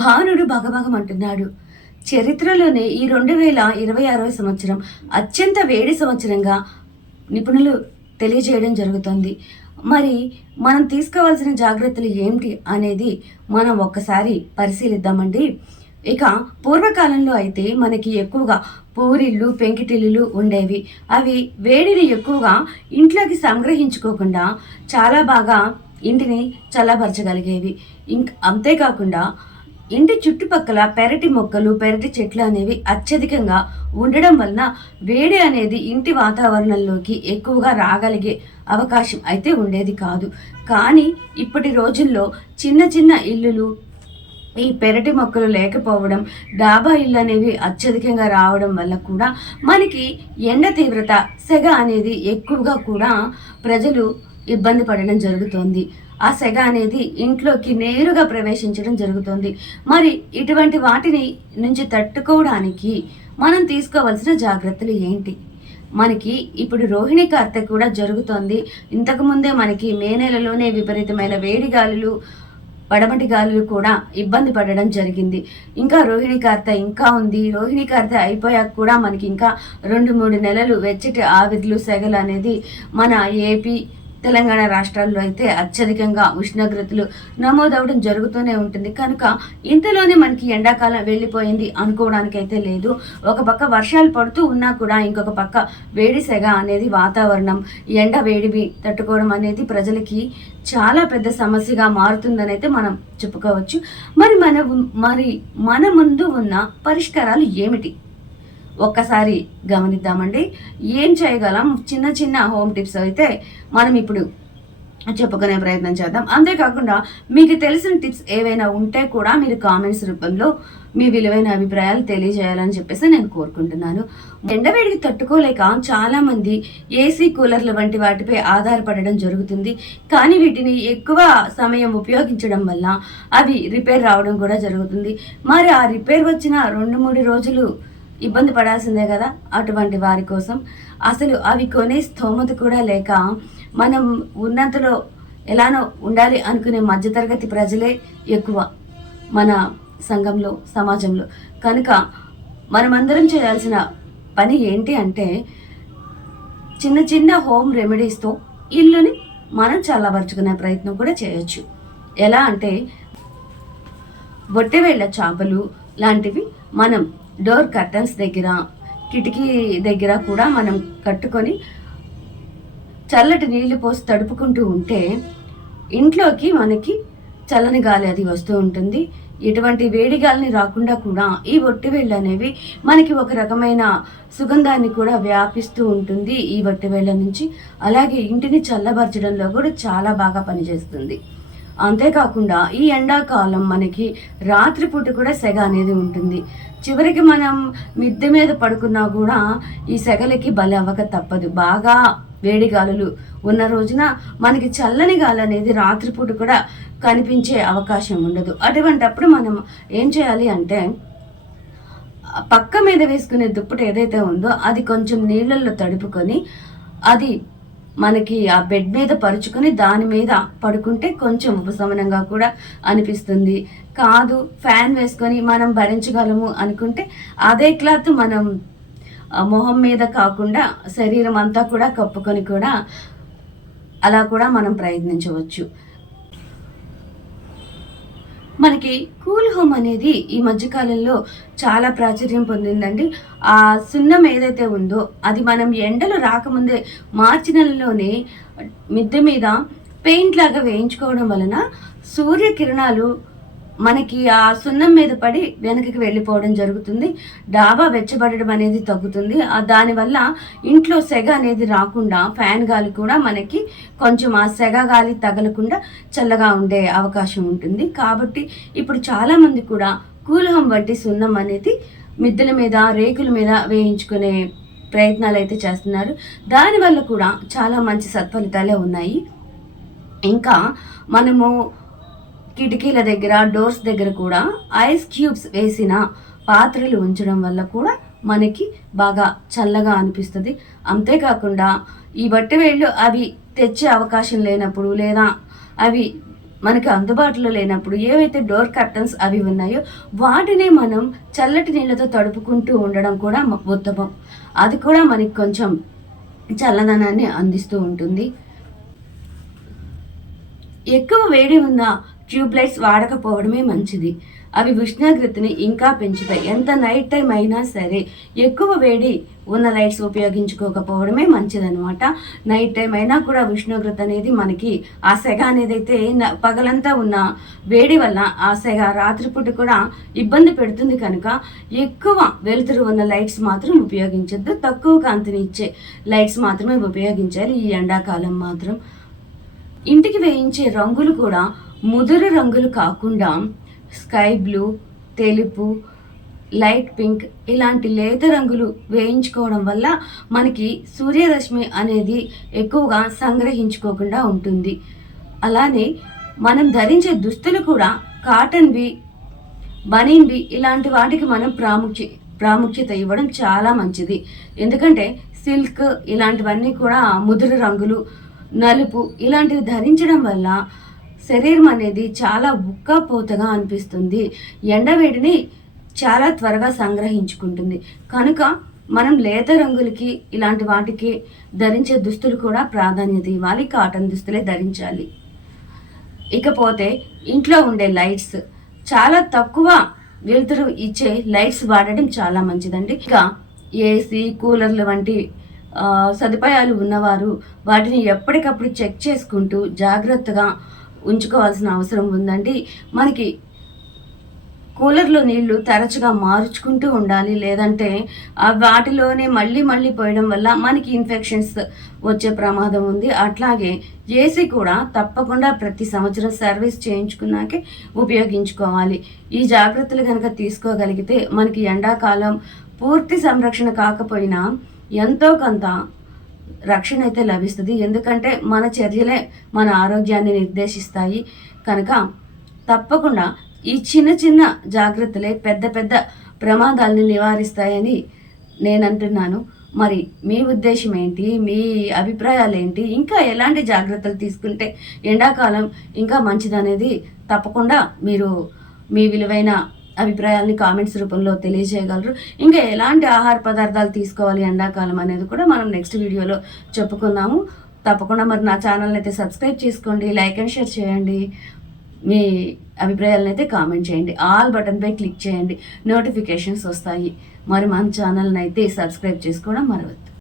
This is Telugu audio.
భానుడు భగభగమంటున్నాడు. చరిత్రలోనే ఈ 2026 సంవత్సరం అత్యంత వేడి సంవత్సరంగా నిపుణులు తెలియజేయడం జరుగుతుంది. మరి మనం తీసుకోవాల్సిన జాగ్రత్తలు ఏమిటి అనేది మనం ఒక్కసారి పరిశీలిద్దామండి. ఇక పూర్వకాలంలో అయితే మనకి ఎక్కువగా పూరిళ్ళు, పెంకిటిల్లులు ఉండేవి. అవి వేడిని ఎక్కువగా ఇంట్లోకి సంగ్రహించుకోకుండా చాలా బాగా ఇంటిని చల్లబరచగలిగేవి. అంతేకాకుండా ఇంటి చుట్టుపక్కల పెరటి మొక్కలు, పెరటి చెట్లు అనేవి అత్యధికంగా ఉండడం వలన వేడి అనేది ఇంటి వాతావరణంలోకి ఎక్కువగా రాగలిగే అవకాశం అయితే ఉండేది కాదు. కానీ ఇప్పటి రోజుల్లో చిన్న చిన్న ఇల్లులు, ఈ పెరటి మొక్కలు లేకపోవడం, డాబా ఇల్లు అనేవి అత్యధికంగా రావడం వల్ల కూడా మనకి ఎండ తీవ్రత, సెగ అనేది ఎక్కువగా కూడా ప్రజలు ఇబ్బంది పడడం జరుగుతోంది. ఆ సెగ అనేది ఇంట్లోకి నేరుగా ప్రవేశించడం జరుగుతుంది. మరి ఇటువంటి వాటిని నుంచి తట్టుకోవడానికి మనం తీసుకోవాల్సిన జాగ్రత్తలు ఏంటి? మనకి ఇప్పుడు రోహిణి కార్తె కూడా జరుగుతోంది. ఇంతకుముందే మనకి మే నెలలోనే విపరీతమైన వేడి గాలులు, పడమటి గాలులు కూడా ఇబ్బంది పడడం జరిగింది. ఇంకా రోహిణి కార్తె ఇంకా ఉంది. రోహిణి కార్తె అయిపోయాక కూడా మనకి ఇంకా 2-3 నెలలు వెచ్చటి ఆవిర్లు, సెగలు అనేది మన ఏపీ, తెలంగాణ రాష్ట్రాల్లో అయితే అత్యధికంగా ఉష్ణోగ్రతలు నమోదవడం జరుగుతూనే ఉంటుంది. కనుక ఇంతలోనే మనకి ఎండాకాలం వెళ్ళిపోయింది అనుకోవడానికైతే లేదు. ఒక పక్క వర్షాలు పడుతూ ఉన్నా కూడా ఇంకొక పక్క వేడి సెగ అనేది వాతావరణం, ఎండ వేడివి తట్టుకోవడం అనేది ప్రజలకి చాలా పెద్ద సమస్యగా మారుతుందని అయితే మనం చెప్పుకోవచ్చు. మరి మన ముందు ఉన్న పరిష్కారాలు ఏమిటి? ఒక్కసారి గమనిద్దామండి. ఏం చేయగలం? చిన్న చిన్న హోమ్ టిప్స్ అయితే మనం ఇప్పుడు చెప్పుకునే ప్రయత్నం చేద్దాం. అంతేకాకుండా మీకు తెలిసిన టిప్స్ ఏవైనా ఉంటే కూడా మీరు కామెంట్స్ రూపంలో మీ విలువైన అభిప్రాయాలు తెలియజేయాలని చెప్పేసి నేను కోరుకుంటున్నాను. ఎండవేడికి తట్టుకోలేక చాలా మంది ఏసీ, కూలర్ల వంటి వాటిపై ఆధారపడడం జరుగుతుంది. కానీ వీటిని ఎక్కువ సమయం ఉపయోగించడం వల్ల అవి రిపేర్ రావడం కూడా జరుగుతుంది. మరి ఆ రిపేర్ వచ్చిన 2-3 రోజులు ఇబ్బంది పడాల్సిందే కదా. అటువంటి వారి కోసం అసలు అవి కొనే స్థోమత కూడా లేక మనం ఉన్నంతలో ఎలానో ఉండాలి అనుకునే మధ్యతరగతి ప్రజలే ఎక్కువ మన సంఘంలో, సమాజంలో. కనుక మనమందరం చేయాల్సిన పని ఏంటి అంటే చిన్న చిన్న హోమ్ రెమెడీస్తో ఇల్లుని మనం చల్లబరుచుకునే ప్రయత్నం కూడా చేయొచ్చు. ఎలా అంటే బొట్టెవేళ్ల చాపలు లాంటివి మనం డోర్ కర్టన్స్ దగ్గర, కిటికీ దగ్గర కూడా మనం కట్టుకొని చల్లటి నీళ్లు పోసి తడుపుకుంటూ ఉంటే ఇంట్లోకి మనకి చల్లని గాలి అది వస్తూ ఉంటుంది. ఎటువంటి వేడి గాలిని రాకుండా కూడా ఈ ఒట్టివేళ్ళు అనేవి మనకి ఒక రకమైన సుగంధాన్ని కూడా వ్యాపిస్తూ ఉంటుంది ఈ ఒట్టివేళ్ళ నుంచి. అలాగే ఇంటిని చల్లబరచడంలో కూడా చాలా బాగా పనిచేస్తుంది. అంతేకాకుండా ఈ ఎండాకాలం మనకి రాత్రిపూట కూడా సెగ అనేది ఉంటుంది. చివరికి మనం మిద్దె మీద పడుకున్నా కూడా ఈ సెగలకి బలి అవ్వక తప్పదు. బాగా వేడి గాలులు ఉన్న రోజున మనకి చల్లని గాలి అనేది రాత్రిపూట కూడా కనిపించే అవకాశం ఉండదు. అటువంటప్పుడు మనం ఏం చేయాలి అంటే పక్క మీద వేసుకునే దుప్పటి ఏదైతే ఉందో అది కొంచెం నీళ్ళల్లో తడుపుకొని అది మనకి ఆ బెడ్ మీద పరుచుకొని దాని మీద పడుకుంటే కొంచెం ఉపశమనంగా కూడా అనిపిస్తుంది. కాదు ఫ్యాన్ వేసుకొని మనం భరించగలము అనుకుంటే అదే క్లాత్ మనం మొహం మీద కాకుండా శరీరం అంతా కూడా కప్పుకొని కూడా అలా కూడా మనం ప్రయత్నించవచ్చు. మనకి కూల్ హోమ్ అనేది ఈ మధ్యకాలంలో చాలా ప్రాచుర్యం పొందిందండి. ఆ సున్నం ఏదైతే ఉందో అది మనం ఎండలు రాకముందే మార్చి నెలలోనే మిద్దె మీద పెయింట్ లాగా వేయించుకోవడం వలన సూర్యకిరణాలు మనకి ఆ సున్నం మీద పడి వెనకకి వెళ్ళిపోవడం జరుగుతుంది. డాబా వెచ్చబడడం అనేది తగ్గుతుంది. దానివల్ల ఇంట్లో సెగ అనేది రాకుండా ఫ్యాన్ గాలి కూడా మనకి కొంచెం ఆ సెగ గాలి తగలకుండా చల్లగా ఉండే అవకాశం ఉంటుంది. కాబట్టి ఇప్పుడు చాలామంది కూడా కూల్ హోమ్ వంటి సున్నం అనేది మిద్దెల మీద, రేకుల మీద వేయించుకునే ప్రయత్నాలు అయితే చేస్తున్నారు. దానివల్ల కూడా చాలా మంచి సత్ఫలితాలే ఉన్నాయి. ఇంకా మనము కిటికీల దగ్గర, డోర్స్ దగ్గర కూడా ఐస్ క్యూబ్స్ వేసిన పాత్రలు ఉంచడం వల్ల కూడా మనకి బాగా చల్లగా అనిపిస్తుంది. అంతేకాకుండా ఈ బట్టవేళ్ళు అవి తెచ్చే అవకాశం లేనప్పుడు లేదా అవి మనకి అందుబాటులో లేనప్పుడు ఏవైతే డోర్ కర్టన్స్ అవి ఉన్నాయో వాటిని మనం చల్లటి నీళ్ళతో తడుపుకుంటూ ఉండడం కూడా ఉత్తమం. అది కూడా మనకి కొంచెం చల్లదనాన్ని అందిస్తూ ఉంటుంది. ఎక్కువ వేడి ఉన్న ట్యూబ్ లైట్స్ వాడకపోవడమే మంచిది. అవి ఉష్ణోగ్రతని ఇంకా పెంచుతాయి. ఎంత నైట్ టైం అయినా సరే ఎక్కువ వేడి ఉన్న లైట్స్ ఉపయోగించుకోకపోవడమే మంచిదనమాట. నైట్ టైం అయినా కూడా ఉష్ణోగ్రత అనేది మనకి ఆ సెగ అనేది అయితే పగలంతా ఉన్న వేడి వల్ల ఆ సెగ రాత్రిపూట కూడా ఇబ్బంది పెడుతుంది కనుక ఎక్కువ వెలుతురు ఉన్న లైట్స్ మాత్రం ఉపయోగించొద్దు. తక్కువ కాంతిని ఇచ్చే లైట్స్ మాత్రమే ఉపయోగించాలి ఈ ఎండాకాలం మాత్రం. ఇంటికి వేయించే రంగులు కూడా ముదురు రంగులు కాకుండా స్కై బ్లూ, తెలుపు, లైట్ పింక్ ఇలాంటి లేత రంగులు వేయించుకోవడం వల్ల మనకి సూర్యరశ్మి అనేది ఎక్కువగా సంగ్రహించుకోకుండా ఉంటుంది. అలానే మనం ధరించే దుస్తులు కూడా కాటన్వి, బనీన్వి ఇలాంటి వాటికి మనం ప్రాముఖ్యత ఇవ్వడం చాలా మంచిది. ఎందుకంటే సిల్క్ ఇలాంటివన్నీ కూడా ముదురు రంగులు, నలుపు ఇలాంటివి ధరించడం వల్ల శరీరం అనేది చాలా ఉక్కపోతగా అనిపిస్తుంది. ఎండవేడిని చాలా త్వరగా సంగ్రహించుకుంటుంది. కనుక మనం లేత రంగులకి ఇలాంటి వాటికి ధరించే దుస్తులు కూడా ప్రాధాన్యత ఇవ్వాలి. కాటన్ దుస్తులే ధరించాలి. ఇకపోతే ఇంట్లో ఉండే లైట్స్ చాలా తక్కువ వెలుతురు ఇచ్చే లైట్స్ వాడడం చాలా మంచిదండి. ఇక ఏసీ, కూలర్లు వంటి సదుపాయాలు ఉన్నవారు వాటిని ఎప్పటికప్పుడు చెక్ చేసుకుంటూ జాగ్రత్తగా ఉంచుకోవాల్సిన అవసరం ఉందండి. మనకి కూలర్లో నీళ్లు తరచుగా మార్చుకుంటూ ఉండాలి. లేదంటే వాటిలోనే మళ్ళీ పోయడం వల్ల మనకి ఇన్ఫెక్షన్స్ వచ్చే ప్రమాదం ఉంది. అట్లాగే ఏసీ కూడా తప్పకుండా ప్రతి సంవత్సరం సర్వీస్ చేయించుకున్నాకే ఉపయోగించుకోవాలి. ఈ జాగ్రత్తలు కనుక తీసుకోగలిగితే మనకి ఎండాకాలం పూర్తి సంరక్షణ కాకపోయినా ఎంతో కొంత రక్షణ అయితే లభిస్తుంది. ఎందుకంటే మన చర్యలే మన ఆరోగ్యాన్ని నిర్దేశిస్తాయి కనుక తప్పకుండా ఈ చిన్న జాగ్రత్తలే పెద్ద ప్రమాదాలని నివారిస్తాయని నేను అంటున్నాను. మరి మీ ఉద్దేశం ఏంటి? మీ అభిప్రాయాలు ఏంటి? ఇంకా ఎలాంటి జాగ్రత్తలు తీసుకుంటే ఎండాకాలం ఇంకా మంచిదనేది తప్పకుండా మీరు మీ విలువైన అభిప్రాయాల్ని కామెంట్స్ రూపంలో తెలియజేయగలరు. ఇంకా ఎలాంటి ఆహార పదార్థాలు తీసుకోవాలి ఎండాకాలం అనేది కూడా మనం నెక్స్ట్ వీడియోలో చెప్పుకుందాము. తప్పకుండా మరి నా ఛానల్ని అయితే సబ్స్క్రైబ్ చేసుకోండి, లైక్ అండ్ షేర్ చేయండి. మీ అభిప్రాయాలను అయితే కామెంట్ చేయండి. ఆల్ బటన్పై క్లిక్ చేయండి, నోటిఫికేషన్స్ వస్తాయి. మరి మన ఛానల్ని అయితే సబ్స్క్రైబ్ చేసుకోవడం మరవద్దు.